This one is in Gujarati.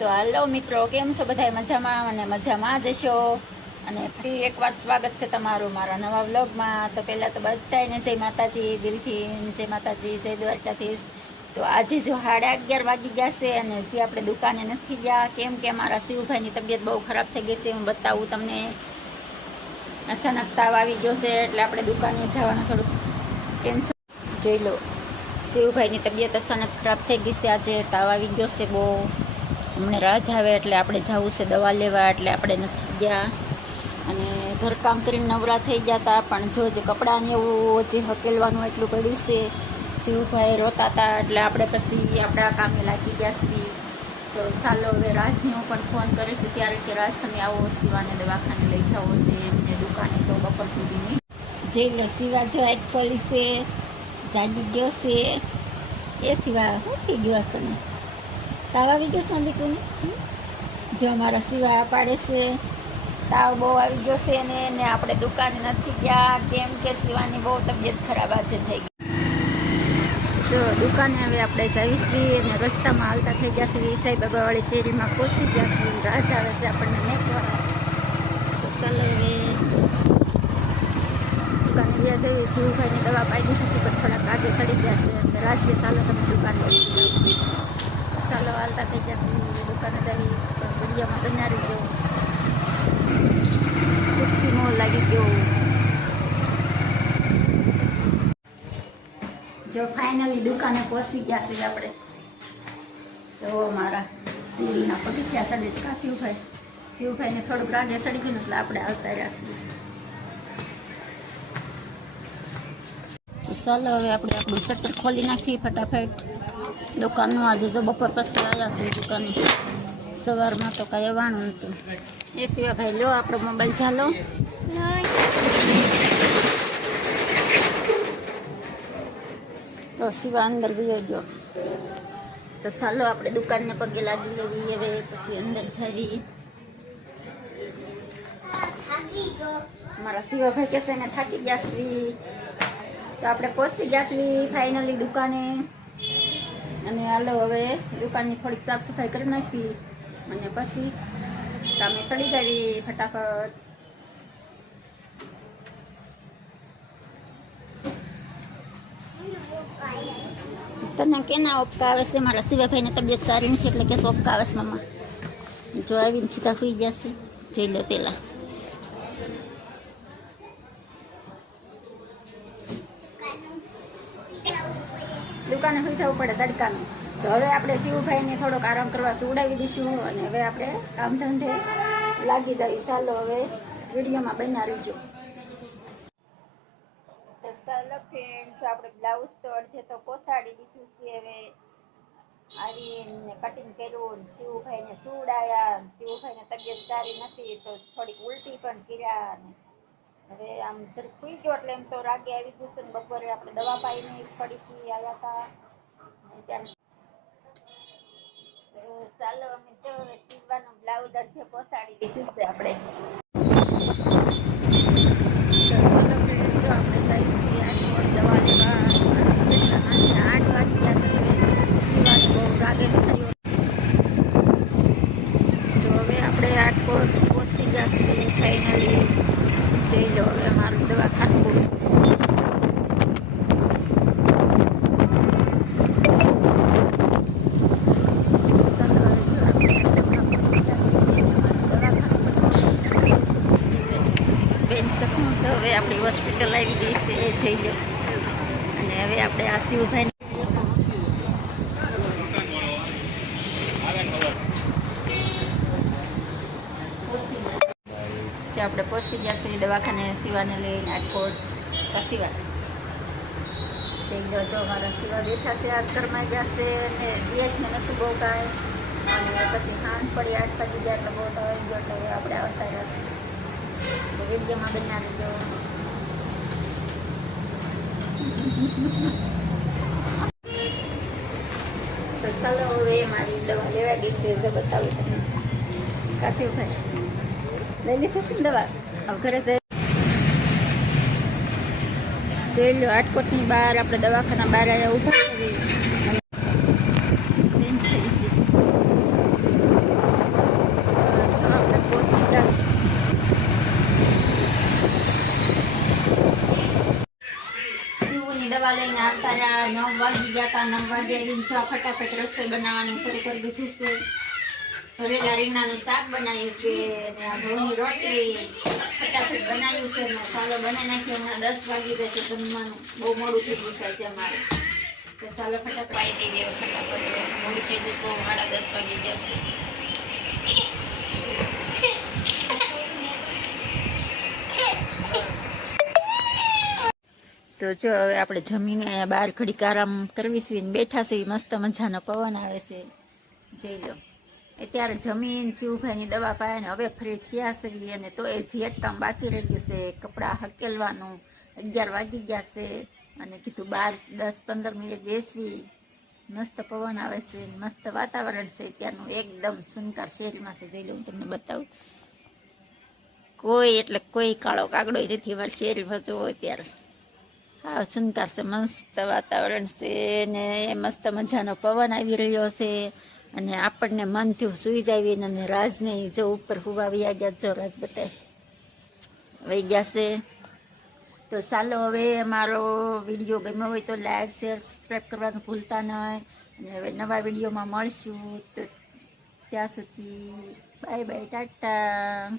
તો હાલો મિત્રો, કેમ છો બધા? મજામાં અને મજામાં જ હશો. અને ફરી એકવાર સ્વાગત છે તમારું મારા નવા વ્લોગમાં. તો પહેલાં તો બધાને જય માતાજી, દિલથી જય માતાજી, જય દ્વારકાધીશ. તો આજે જો 11:30 વાગી ગયા છે અને જે આપણે દુકાને નથી ગયા. કેમ કે મારા શિવભાઈની તબિયત બહુ ખરાબ થઈ ગઈ છે. હું બતાવું તમને. અચાનક તાવ આવી ગયો છે એટલે આપણે દુકાને જવાનું થોડુંક ટેન્શન. જોઈ લો, શિવભાઈની તબિયત અચાનક ખરાબ થઈ ગઈ છે. આજે તાવ આવી ગયો છે બહુ. હમણાં રાજ આવે એટલે આપણે જવું છે દવા લેવા, એટલે આપણે નથી ગયા. અને ઘરકામ કરીને નવરા થઈ ગયા હતા, પણ જો જે કપડાને એવું જે હકેલવાનું એટલું પડ્યું છે. શિવભાઈ રોતા હતા એટલે આપણે પછી આપણા કામે લાગી ગયા છીએ. તો ચાલો હવે રાજને હું પણ ફોન કરીશ ત્યારે કે રાજ તમે આવો, શિવાને દવાખાને લઈ જાઓ છે એમને દુકાને. તો બપોર સુધીની જઈ લો. શિવા જો એક પોલીસે જાગી ગયો છે. એ શિવા શું થઈ ગયો હશે તમે? તાવ આવી ગયો છે દીકરીને? જો અમારા શિવા પાડે છે તાવ બહુ આવી ગયો છે એને આપણે દુકાને નથી ગયા. કેમ કે શિવાની બહુ તબિયત ખરાબ આજે થઈ ગઈ. જો દુકાને હવે આપણે જઈશું અને રસ્તામાં હાલતા થઈ ગયા છીએ. સાંઈ બાબાવાળી શેરીમાં પહોંચી ગયા છીએ. રાજ આવે છે આપણને મેકવા. તો ચાલો હવે દુકાને ગયા જઈએ. શિવભાઈની દવા પાઈ દીધી હતી પણ થોડાક આગે ચડી ગયા છે. અને રાજે ચાલો તમે દુકાને લઈ જાઓ. ચાલો હાલતા થઈ ગયા છીએ દુકાને જઈ. વિડીયોમાં બનાવી ગયો. ખુશી મોહ લાગી ગયો. જો ફાઇનલી દુકાને પહોંચી ગયા છીએ આપણે. જો મારા સીડીના પગથિયા સડીશ કા શિવભાઈને થોડુંક રાગે સડી ગયું એટલે આપણે આવતા રહ્યા છીએ. ચાલો હવે આપણે આપણું શટર ખોલી નાખીએ ફટાફટ દુકાનનું. આજે જો બપોર પછી આવ્યા છે દુકાને. સવારમાં તો કાંઈ આવવાનું નહોતું. એ સિવાય ભાઈ લો આપણો મોબાઈલ ચાલો. તો સિવા અંદર ગયો ગયો. તો ચાલો આપણે દુકાનને પગે લાગી લેવી હવે, પછી અંદર જવી. મારા શિવાભાઈ કહેશે ને થાકી ગયા છીએ. તો આપણે પહોંચી ગયા છીએ ફાઇનલી દુકાને. અને હાલો હવે દુકાનની થોડીક સાફ સફાઈ કરી નાખી અને પછી કામે ચડી જાવી ફટાફટ. તને કેના ઓપકા આવે છે? મારા શિવાભાઈને તબિયત સારી નથી એટલે કેસ ઓપકા આવે છે મમ્મા. જો આવીને સીધા સુઈ ગયા છે. જોઈ લો પેલા. દુકાને સુઈ જવું પડે તડકાનું. તો હવે આપણે શિવભાઈને થોડોક આરામ કરવા સુવડાવી દઈશું અને હવે આપણે કામ ધંધે લાગી જઈએ. ચાલો હવે વિડીયોમાં બન્યા રહીજો. તો ચાલો ફ્રેન્ડ, આપણે બ્લાઉઝ તો અડધે તો પોસાડી દીધું છે. હવે આવીને કટિંગ કર્યું, શિવભાઈને સુવડાયા. શિવભાઈને તબિયત સારી નથી તો થોડીક ઉલટી પણ કર્યા. હવે આમ જરીક સુઈ ગયો એટલે એમ તો રાગે આવી ગયું છે. બપોરે આપણે દવા પાઈને પડીથી આવ્યા હતા ત્યારે. ચાલો અમે જો સીવવાનું બ્લાઉઝ અડધે પોસાડી દીધું છે આપણે. દવા લેવા 8 વાગી ગયા છે. સીવાનું બહુ રાગે થયું. તો હવે આપણે રાજકોટ પહોંચી જશે ફાઇનલી. જઈ લો હવે અમારું દવાખાનું. હવે આપણી હોસ્પિટલ આવી ગઈ છે. જઈ લો. અને હવે આપણે આ શિવભાઈ આપણે પહોંચી ગયા છીએ દવાખાને શિવાને લઈને રાજકોટ. શિવા જઈ લો. જો મારા શિવા બેઠા છે. આજ ઘરમાં ગયા છે અને દિવસમાં નથી બહુ કાંઈ. અને પછી સાંજ પડી 8 વાગી ગયા એટલે બહુ આવી ગયો એટલે આપણે આવતા રહ્યા છીએ. વિડીયોમાં બનાવી જો. તો ચાલો હવે મારી દવા લેવા ગઈ છે. જો બતાવું તમને. કાશીભાઈ લઈ લીધું છે ને દવા? હવે ઘરે જઈ જોઈ લો. રાજકોટની બહાર આપણે દવાખાના બહાર આવ્યા ઊભા કરી. વાગી ગયા હતા. 9 વાગે આવીને જો ફટાફટ રસોઈ બનાવવાનું શરૂ કરી દીધું છે. ભરેલા રીંગણાનું શાક બનાવ્યું છે અને આ ઘઉંની રોટલી ફટાફટ બનાવ્યું છે ને ચાલો બનાવી નાખ્યો. હમણાં 10 વાગી જશે જમવાનું. બહુ મોડું થઈ ગયું છે આજે અમારે. તો ચાલો ફટાફટ પાઈ દઈએ. ફટાફટ મોડું થઈ ગયું. 9:30 વાગી જશે. તો જો હવે આપણે જમીને બહાર ઘડીક આરામ કરવી છે. બેઠા છે. મસ્ત મજાનો પવન આવે છે. જોઈ લો. અત્યારે જમીન જીવભાઈની દવા પાયા ને હવે ફ્રી થયા છે અને તો એ જે કામ બાકી રહી ગયું છે કપડાં હકેલવાનું. 11 વાગી ગયા છે અને કીધું 10-15 મિનિટ બેસવી. મસ્ત પવન આવે છે. મસ્ત વાતાવરણ છે ત્યાંનું. એકદમ સુનકાર શેરીમાં છે. જોઈ લો હું તમને બતાવું. કોઈ એટલે કોઈ કાળો કાગડો નથી અમારી શેરીમાં જોવો ત્યારે. હા સુનકાર છે. મસ્ત વાતાવરણ છે ને મસ્ત મજાનો પવન આવી રહ્યો છે અને આપણને મન થયું સુઈ જાવી. અને રાજને જો ઉપર હુવા ગયા. જો રાજ બતાય વહી ગયા છે. તો ચાલો હવે અમારો વિડીયો ગમ્યો હોય તો લાઈક શેર સબસ્ક્રાઈબ કરવાનું ભૂલતા નહીં. અને હવે નવા વિડીયોમાં મળશું. તો ત્યાં સુધી બાય બાય ટાટા.